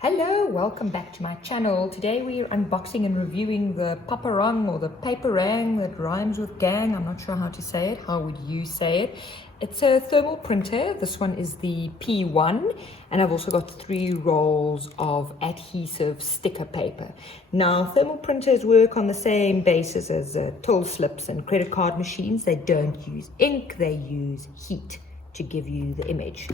Hello, welcome back to my channel. Today we're unboxing and reviewing the Paperang or the Paperang that rhymes with gang. I'm not sure how to say it. How would you say it? It's a thermal printer. This one is the P1, and I've also got 3 rolls of adhesive sticker paper. Now, thermal printers work on the same basis as till slips and credit card machines. They don't use ink, they use heat to give you the image.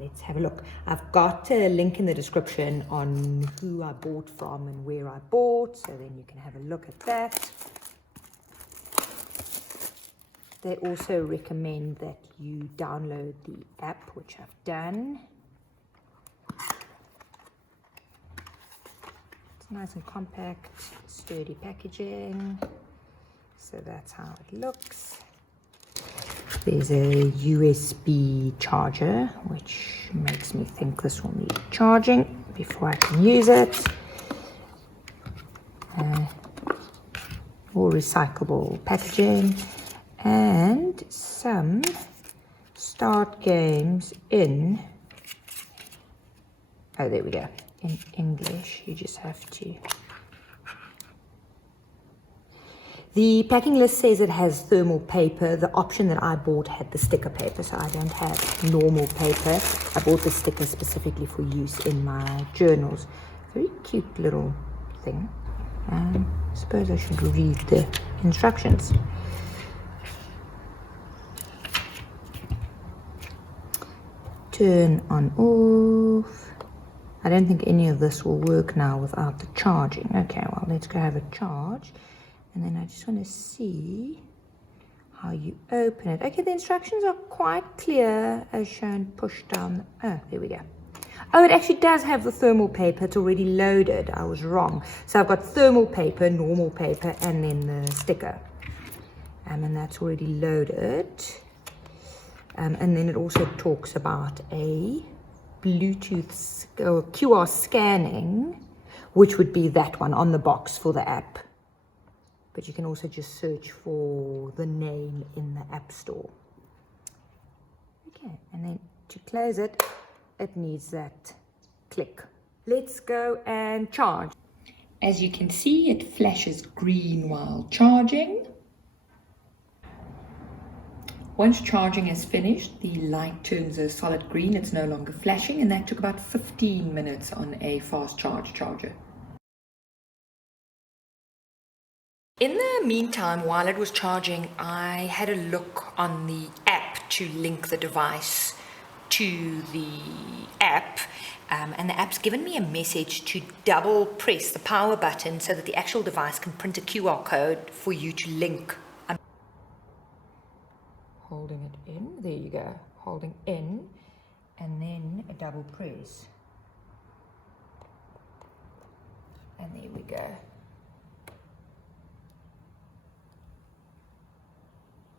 Let's have a look. I've got a link in the description on who I bought from and where I bought, so then you can have a look at that. They also recommend that you download the app, which I've done. It's nice and compact, sturdy packaging. So that's how it looks. There's a USB charger, which makes me think this will need charging before I can use it. All recyclable packaging, and some start games in, oh, there we go, in English. You just have to. The packing list says it has thermal paper. The option that I bought had the sticker paper, so I don't have normal paper. I bought the sticker specifically for use in my journals. Very cute little thing. I suppose I should read the instructions. Turn on off. I don't think any of this will work now without the charging. Okay, well, let's go have a charge. And then I just want to see how you open it. Okay, the instructions are quite clear as shown. Push down. Oh, there we go. Oh, it actually does have the thermal paper. It's already loaded. I was wrong. So I've got thermal paper, normal paper, and then the sticker. And that's already loaded. And then it also talks about a Bluetooth or QR scanning, which would be that one on the box for the app. But you can also just search for the name in the App Store. Okay, and then to close it, it needs that click. Let's go and charge. As you can see, it flashes green while charging. Once charging is finished, the light turns a solid green. It's no longer flashing, and that took about 15 minutes on a fast charge charger. In the meantime, while it was charging, I had a look on the app to link the device to the app, and the app's given me a message to double press the power button so that the actual device can print a QR code for you to link. I'm holding it in, there you go, holding in, and then a double press. And there we go.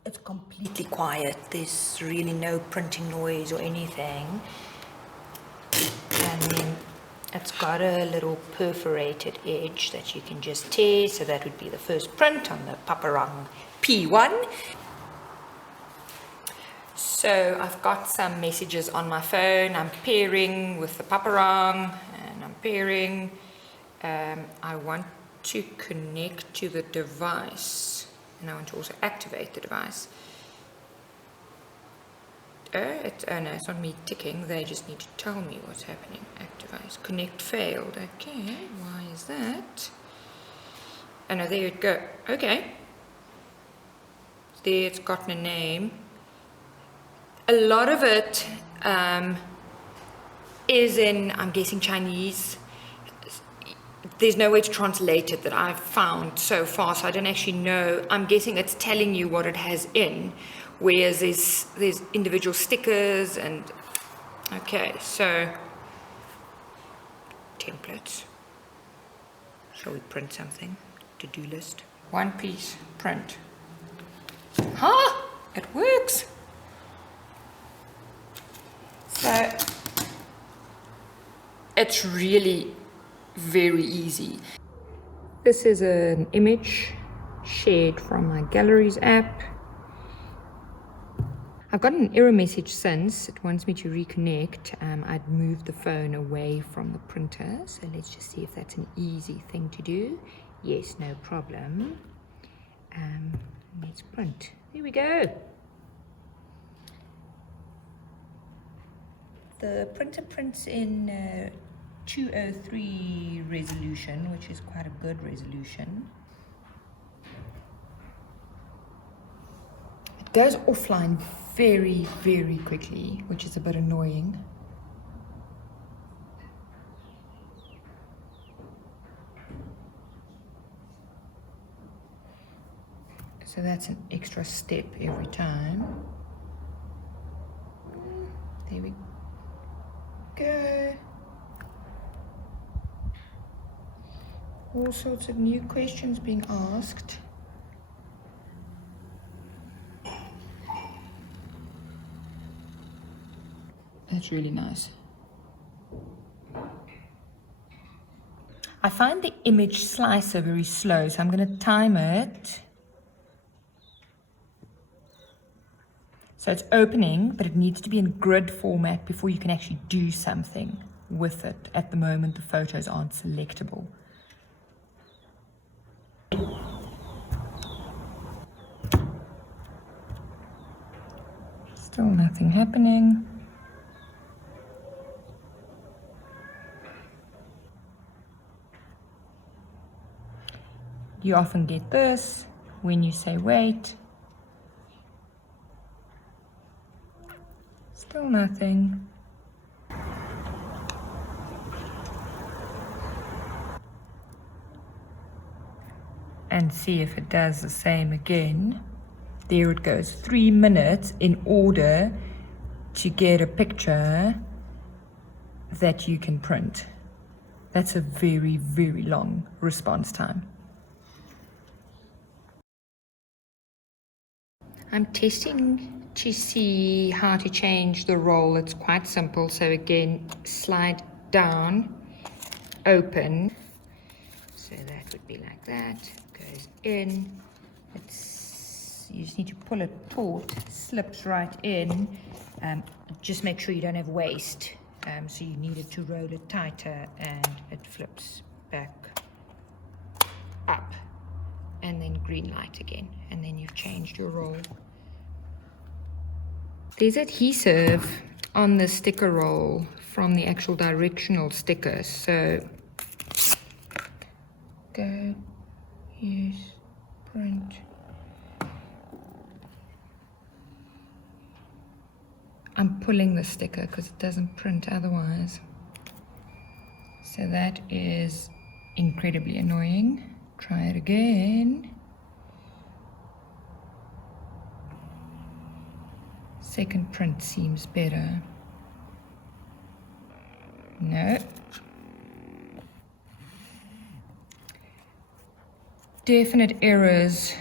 It's completely quiet. There's really no printing noise or anything. And then it's got a little perforated edge that you can just tear. So that would be the first print on the Paperang P1. So I've got some messages on my phone. I'm pairing with the Paperang, and I'm pairing. I want to connect to the device. And I want to also activate the device. Oh no, it's not me ticking. They just need to tell me what's happening. Activate. Connect failed. Okay, why is that? Oh no, there you go. Okay. There, it's gotten a name. A lot of it is in, I'm guessing, Chinese. There's no way to translate it that I've found so far, so I don't actually know. I'm guessing it's telling you what it has in, whereas there's individual stickers and, okay, so, templates. Shall we print something? To-do list. One piece, print. Huh? It works! So, it's really very easy. This is an image shared from my galleries app. I've got an error message since. It wants me to reconnect. I'd moved the phone away from the printer, so let's just see if that's an easy thing to do. Yes, no problem. Let's print. Here we go. The printer prints in 203 resolution, which is quite a good resolution. It goes offline very, very quickly, which is a bit annoying. So that's an extra step every time. There we go. All sorts of new questions being asked. That's really nice. I find the image slicer very slow, so I'm going to time it. So it's opening, but it needs to be in grid format before you can actually do something with it. At the moment, the photos aren't selectable. Still nothing happening. You often get this when you say wait. Still nothing. And see if it does the same again. There it goes, 3 minutes in order to get a picture that you can print. That's a very, very long response time. I'm testing to see how to change the roll. It's quite simple. So again, slide down, open. So that would be like that. Goes in. You just need to pull it taut, slips right in. Just make sure you don't have waste. So you need it to roll it tighter, and it flips back up. And then green light again, and then you've changed your roll. There's adhesive on the sticker roll from the actual directional sticker, so go, use, print. I'm pulling the sticker because it doesn't print otherwise. So that is incredibly annoying. Try it again. Second print seems better. No. Definite errors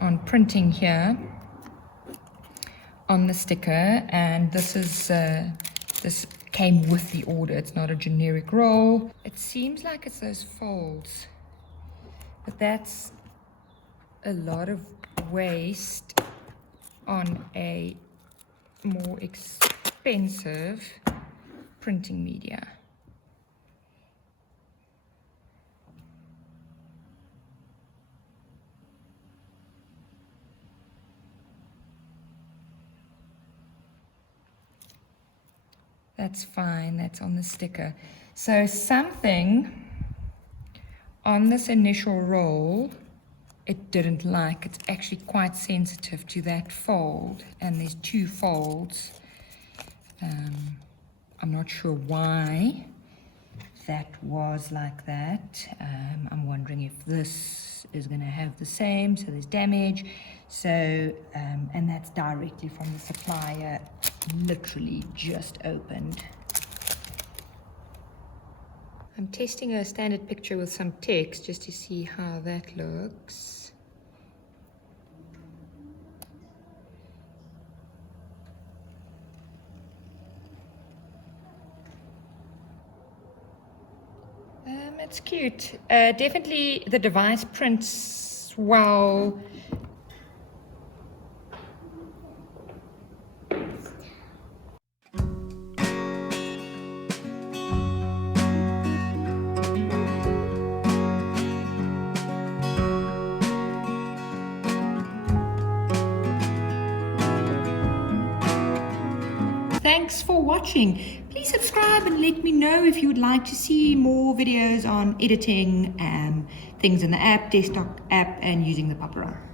on printing here on the sticker, and this is this came with the order. It's not a generic roll. It seems like it's those folds. But that's a lot of waste on a more expensive printing media. That's fine, that's on the sticker. So something on this initial roll, it didn't like. It's actually quite sensitive to that fold, and there's 2 folds. I'm not sure why that was like that. I'm wondering if this is going to have the same, so there's damage. So, and that's directly from the supplier, literally just opened. I'm testing a standard picture with some text just to see how that looks. It's cute. Definitely the device prints well. thanks for watching. Please subscribe and let me know if you would like to see more videos on editing, things in the app, desktop app, and using the Paperang.